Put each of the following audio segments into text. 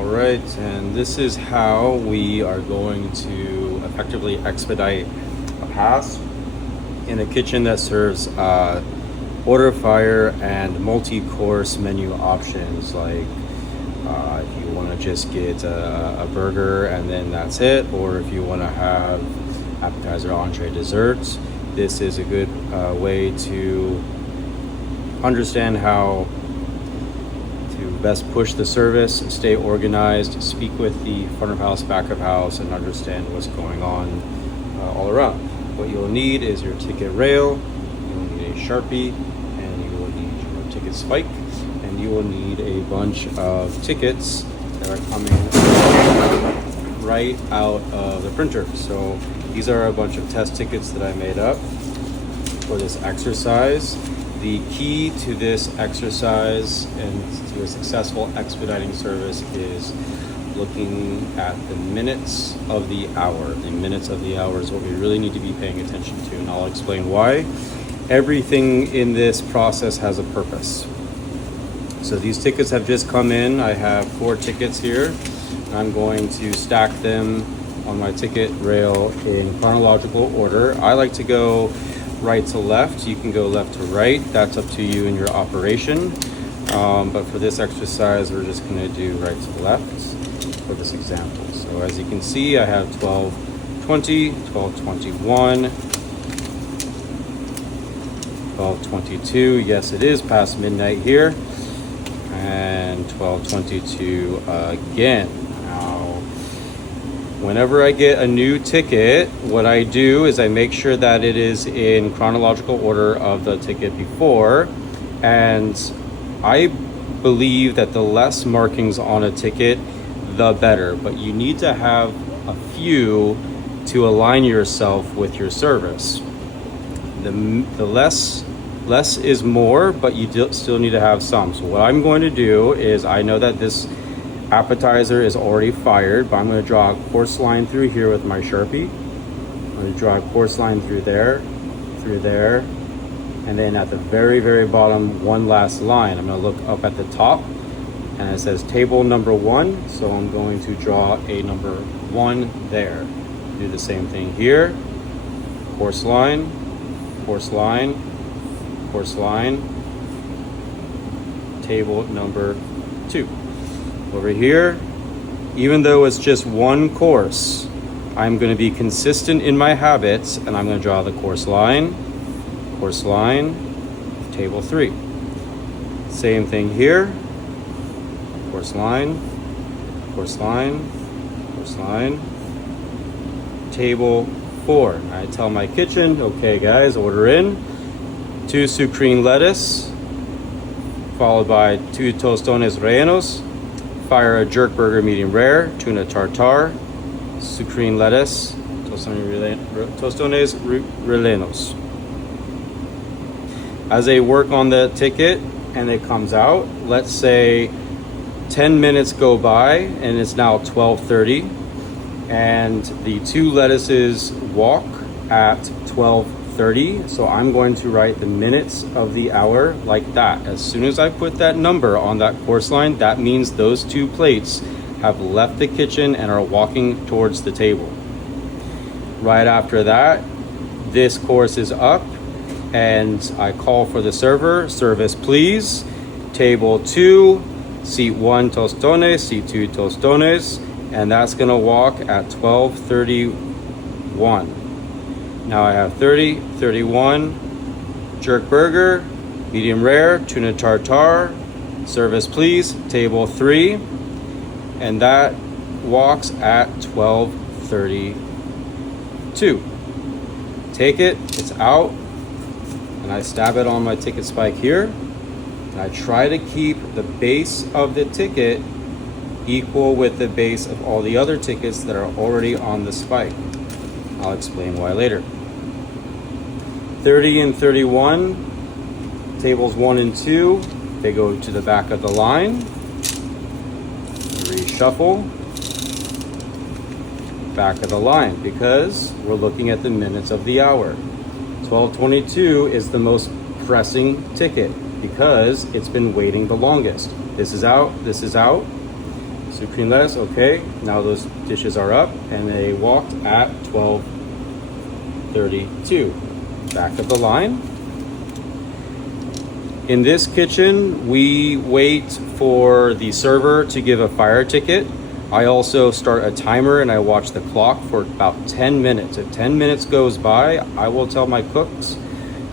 All right, and this is how we are going to effectively expedite a pass in a kitchen that serves order fire and multi-course menu options, like if you want to just get a burger and then that's it, or if you want to have appetizer, entree, desserts. This is a good way to understand how to best push the service, stay organized, speak with the front of house, back of house, and understand what's going on all around. What you'll need is your ticket rail, you'll need a Sharpie, and you will need your ticket spike, and you will need a bunch of tickets that are coming right out of the printer. So these are a bunch of test tickets that I made up for this exercise. The key to this exercise and to a successful expediting service is looking at the minutes of the hour. The minutes of the hour is what we really need to be paying attention to, and I'll explain why. Everything in this process has a purpose. So these tickets have just come in. I have 4 tickets here. I'm going to stack them on my ticket rail in chronological order. I like to go right to left. You can go left to right. That's up to you in your operation. But for this exercise, we're just going to do right to left for this example. So as you can see, I have 12:20, 12:21, 12:22. Yes, it is past midnight here. And 12:22 again. Whenever I get a new ticket, what I do is I make sure that it is in chronological order of the ticket before. And I believe that the less markings on a ticket, the better. But you need to have a few to align yourself with your service. The less is more, but you still need to have some. So what I'm going to do is, I know that this appetizer is already fired, but I'm going to draw a course line through here with my Sharpie. I'm going to draw a course line through there, and then at the very, very bottom, one last line. I'm going to look up at the top, and it says table number 1, so I'm going to draw a number 1 there. Do the same thing here. Course line, course line, course line, table number 2. Over here, even though it's just one course, I'm going to be consistent in my habits, and I'm going to draw the course line, table 3. Same thing here, course line, table 4. I tell my kitchen, okay guys, order in 2 sucrine lettuce, followed by 2 tostones rellenos. Fire a jerk burger medium rare, tuna tartare, sucrine lettuce, tostones rellenos. As they work on the ticket and it comes out, let's say 10 minutes go by and it's now 12:30, and the 2 lettuces walk at 12:30. So I'm going to write the minutes of the hour like that. As soon as I put that number on that course line, that means those 2 plates have left the kitchen and are walking towards the table. Right after that, this course is up, and I call for the server, service please, table 2, seat 1 tostones, seat 2 tostones, and that's gonna walk at 12:31. Now I have 30, 31, jerk burger, medium rare, tuna tartare, service please, table 3, and that walks at 12:32. Take it, it's out, and I stab it on my ticket spike here, and I try to keep the base of the ticket equal with the base of all the other tickets that are already on the spike. I'll explain why later. 30 and 31, tables 1 and 2, they go to the back of the line. Reshuffle, back of the line, because we're looking at the minutes of the hour. 12:22 is the most pressing ticket because it's been waiting the longest. This is out, Supreme lettuce, okay. Now those dishes are up and they walked at 12:32. Back of the line. In this kitchen, we wait for the server to give a fire ticket. I also start a timer and I watch the clock for about 10 minutes. If 10 minutes goes by, I will tell my cooks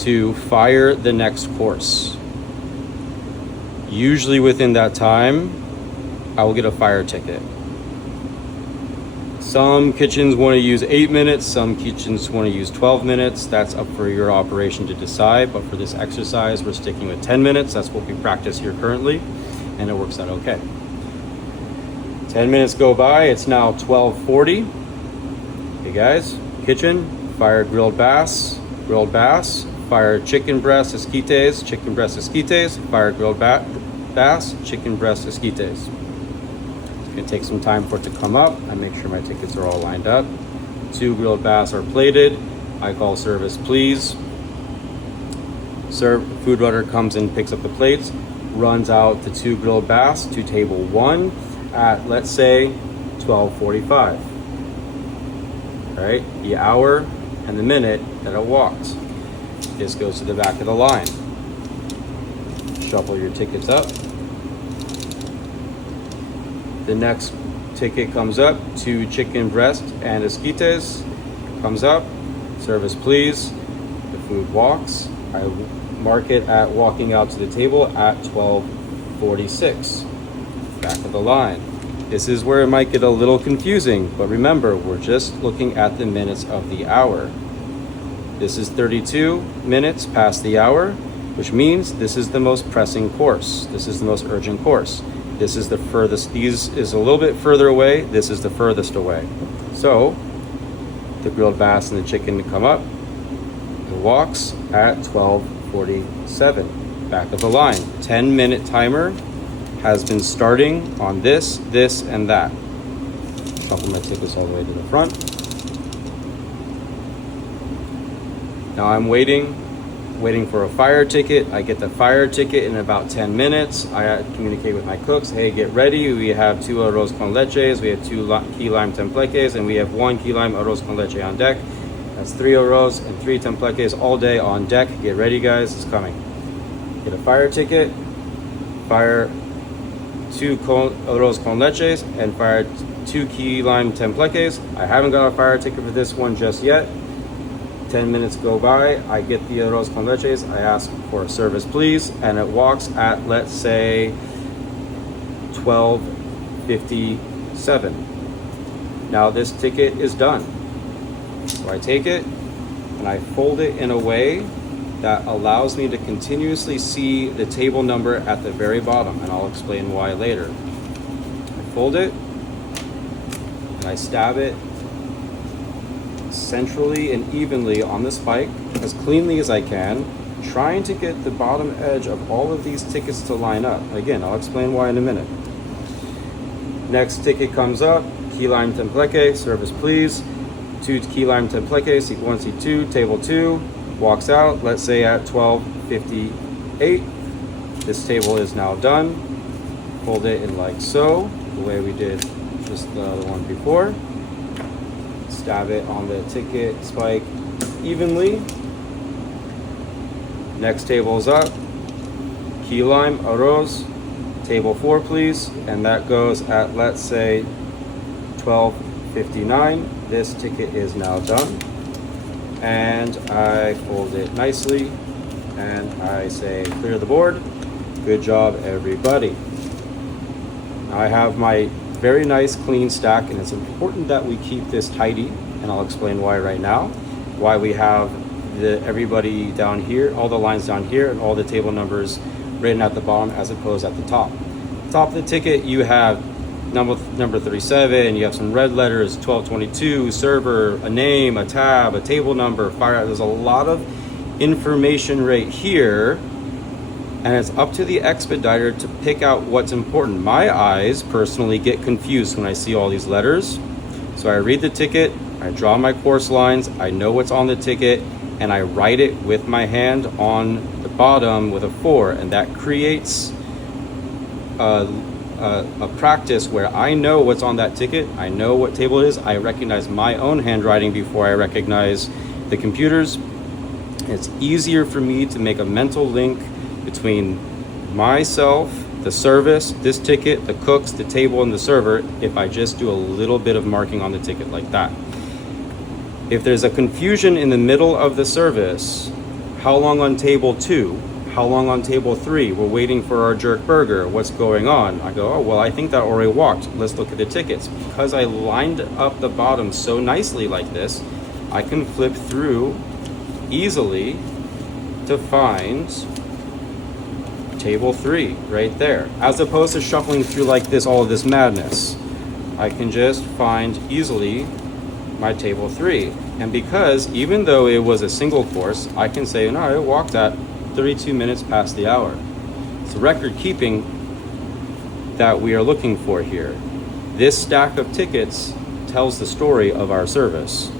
to fire the next course. Usually within that time, I will get a fire ticket. Some kitchens want to use 8 minutes, some kitchens want to use 12 minutes. That's up for your operation to decide, but for this exercise, we're sticking with 10 minutes. That's what we practice here currently, and it works out okay. 10 minutes go by, it's now 12:40. Hey guys, kitchen, fire grilled bass, fire chicken breast esquites, fire grilled bass, chicken breast esquites. It's gonna take some time for it to come up. I make sure my tickets are all lined up. 2 grilled bass are plated. I call service please. Food runner comes and picks up the plates, runs out the 2 grilled bass to table 1 at, let's say, 12:45. All right, the hour and the minute that it walked. This goes to the back of the line. Shuffle your tickets up. The next ticket comes up to chicken breast and esquites. Comes up, service please. The food walks. I mark it at walking out to the table at 12:46. Back of the line. This is where it might get a little confusing, but remember, we're just looking at the minutes of the hour. This is 32 minutes past the hour, which means this is the most pressing course. This is the most urgent course. This is the furthest, these is a little bit further away. This is the furthest away. So the grilled bass and the chicken come up. It walks at 12:47. Back of the line. 10-minute timer has been starting on this, and that. Shuffle my tickets all the way to the front. Now I'm waiting for a fire ticket. I get the fire ticket in about 10 minutes. I communicate with my cooks. Hey, get ready. We have 2 arroz con leches. We have 2 key lime templeques, and we have 1 key lime arroz con leche on deck. That's 3 arroz and 3 templeques all day on deck. Get ready, guys. It's coming. Get a fire ticket. Fire 2 arroz con leches and fire 2 key lime templeques. I haven't got a fire ticket for this one just yet. 10 minutes go by, I get the arroz con leches, I ask for a service please, and it walks at, let's say, 12:57. Now this ticket is done. So I take it and I fold it in a way that allows me to continuously see the table number at the very bottom, and I'll explain why later. I fold it and I stab it centrally and evenly on the spike as cleanly as I can, trying to get the bottom edge of all of these tickets to line up. Again, I'll explain why in a minute. Next ticket comes up, key lime templeque, service please. 2 key lime templeque, seat 1, seat 2, table 2, walks out, let's say at 12:58. This table is now done. Fold it in like so, the way we did just the one before. Stab it on the ticket spike evenly. Next table is up. Key lime, arroz, table 4 please, and that goes at, let's say, 12:59. This ticket is now done. And I fold it nicely and I say clear the board. Good job, everybody. Now I have my very nice clean stack, and it's important that we keep this tidy, and I'll explain why right now. Why we have everybody down here, all the lines down here, and all the table numbers written at the bottom as opposed at the top. Top of the ticket you have number 37, you have some red letters, 1222, server, a name, a tab, a table number, fire. There's a lot of information right here, and it's up to the expediter to pick out what's important. My eyes personally get confused when I see all these letters. So I read the ticket, I draw my course lines, I know what's on the ticket, and I write it with my hand on the bottom with a 4, and that creates a a practice where I know what's on that ticket, I know what table it is, I recognize my own handwriting before I recognize the computer's. It's easier for me to make a mental link between myself, the service, this ticket, the cooks, the table, and the server if I just do a little bit of marking on the ticket like that. If there's a confusion in the middle of the service, how long on table 2? How long on table 3? We're waiting for our jerk burger. What's going on? I go, oh, well, I think that already walked. Let's look at the tickets. Because I lined up the bottom so nicely like this, I can flip through easily to find table 3 right there. As opposed to shuffling through like this, all of this madness. I can just find easily my table 3. And because even though it was a single course, I can say, no, it walked at 32 minutes past the hour. It's record keeping that we are looking for here. This stack of tickets tells the story of our service.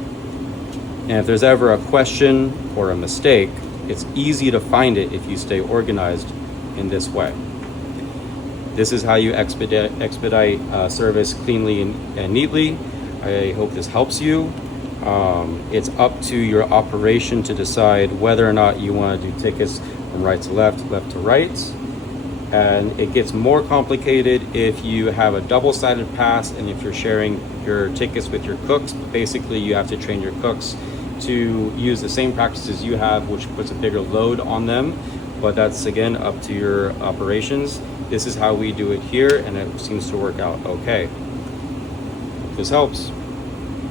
And if there's ever a question or a mistake, it's easy to find it if you stay organized in this way. This is how you expedite service cleanly and neatly. I hope this helps you. It's up to your operation to decide whether or not you want to do tickets from right to left, left to right. And it gets more complicated if you have a double-sided pass and if you're sharing your tickets with your cooks. Basically, you have to train your cooks to use the same practices you have, which puts a bigger load on them. But that's, again, up to your operations. This is how we do it here, and it seems to work out okay. This helps.